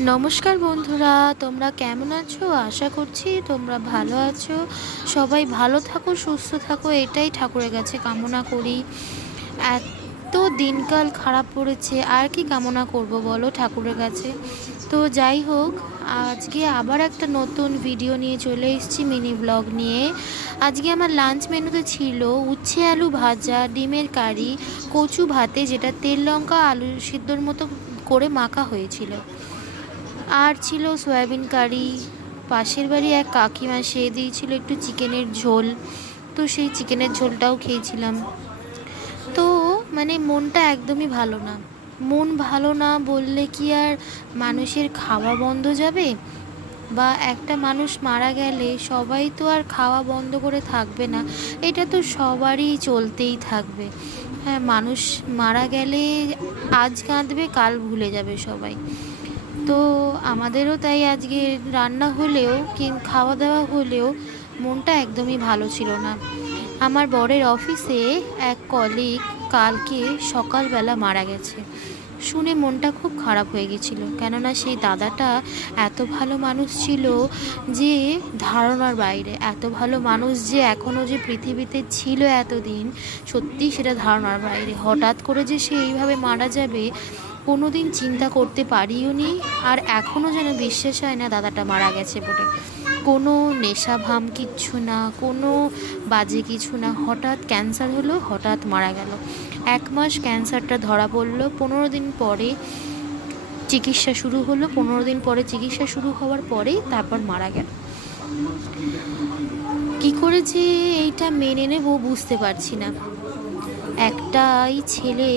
নমস্কার বন্ধুরা, তোমরা কেমন আছো? আশা করছি তোমরা ভালো আছো। সবাই ভালো থাকো, সুস্থ থাকো, এটাই ঠাকুরের কাছে কামনা করি। এত দিনকাল খারাপ পড়েছে, আর কি কামনা করব বলো ঠাকুরের কাছে। তো যাই হোক, আজকে আবার একটা নতুন ভিডিও নিয়ে চলে এসেছি, মিনি ব্লগ নিয়ে। আজকে আমার লাঞ্চ মেনুতে ছিল উচ্ছে আলু ভাজা, ডিমের কারি, কচু ভাতে, যেটা তেল লঙ্কা আলু সিদ্ধর মতো করে মাখা হয়েছিল। আর ছিল সয়াবিন কারি। পাশের বাড়ি এক কাকিমা সে দিয়েছিল একটু চিকেনের ঝোল, তো সেই চিকেনের ঝোলটাও খেয়েছিলাম। তো মনটা একদমই ভালো না। মন ভালো না বললে কি আর মানুষের খাওয়া বন্ধ যাবে? বা একটা মানুষ মারা গেলে সবাই তো আর খাওয়া বন্ধ করে থাকবে না, এটা তো সবারই চলতেই থাকবে। হ্যাঁ, মানুষ মারা গেলে আজ কাঁদবে, কাল ভুলে যাবে সবাই। তো আমাদেরও তাই আজকে রান্না হলেও খাওয়া দাওয়া হলেও মনটা একদমই ভালো ছিল না। আমার বরের অফিসে এক কলিগ কালকে সকালবেলা মারা গেছে। শুনে মনটা খুব খারাপ হয়ে গেছিলো, কেননা সেই দাদাটা এত ভালো মানুষ ছিল যে ধারণার বাইরে। এত ভালো মানুষ যে এখনও যে পৃথিবীতে ছিল এতদিন, সত্যি সেটা ধারণার বাইরে। হঠাৎ করে যে সে এইভাবে মারা যাবে কোনো দিন চিন্তা করতে পারিও নি। আর এখনও যেন বিশ্বাস হয় না দাদাটা মারা গেছে বলে। কোনো নেশা ভাম কিচ্ছু না, কোনো বাজে কিছু না। হঠাৎ ক্যান্সার হলো, হঠাৎ মারা গেল। 1 মাস ক্যান্সারটা ধরা পড়লো, 15 দিন পরে চিকিৎসা শুরু হলো, 15 দিন পরে চিকিৎসা শুরু হওয়ার পরেই তারপর মারা গেল। কি করে যে এইটা মেনে নেব বুঝতে পারছি না। একটাই ছেলে,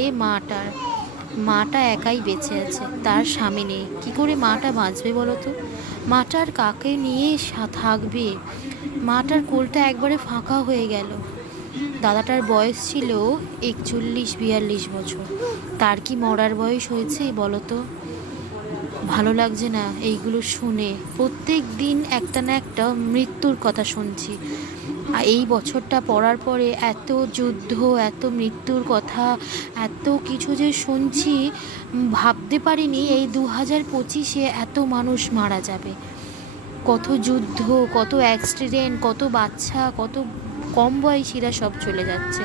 মাটা একাই বেঁচে আছে, তার স্বামী নেই। কী করে মাটা বাঁচবে বলো তো? মাটার কাকে নিয়ে থাকবে? মাটার কোলটা একবারে ফাঁকা হয়ে গেল। দাদাটার বয়স ছিল 41-42 বছর। তার কি মরার বয়স হয়েছে বলো তো? ভালো লাগছে না এইগুলো শুনে। প্রত্যেক দিন একটা না একটা মৃত্যুর কথা শুনছি। আর এই বছরটা পড়ার পরে এত যুদ্ধ, এত মৃত্যুর কথা, এত কিছু যে শুনছি, ভাবতে পারিনি এই 2025-এ এত মানুষ মারা যাবে। কত যুদ্ধ, কত অ্যাক্সিডেন্ট, কত বাচ্চা, কত কম বয়সীরা সব চলে যাচ্ছে।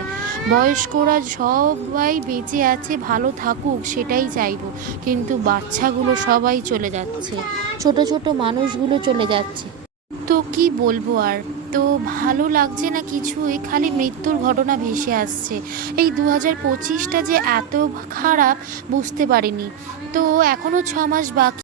বয়স্করা সবাই বেঁচে আছে, ভালো থাকুক সেটাই চাইবো, কিন্তু বাচ্চাগুলো সবাই চলে যাচ্ছে, ছোট ছোট মানুষগুলো চলে যাচ্ছে। তো কি বলবো আর। তো ভালো লাগছে না কিছুই, খালি মৃত্যুর ঘটনা ভেসে আসছে। এই 2025টা যে এত খারাপ বুঝতে পারিনি। তো এখনও 6 মাস বাকি।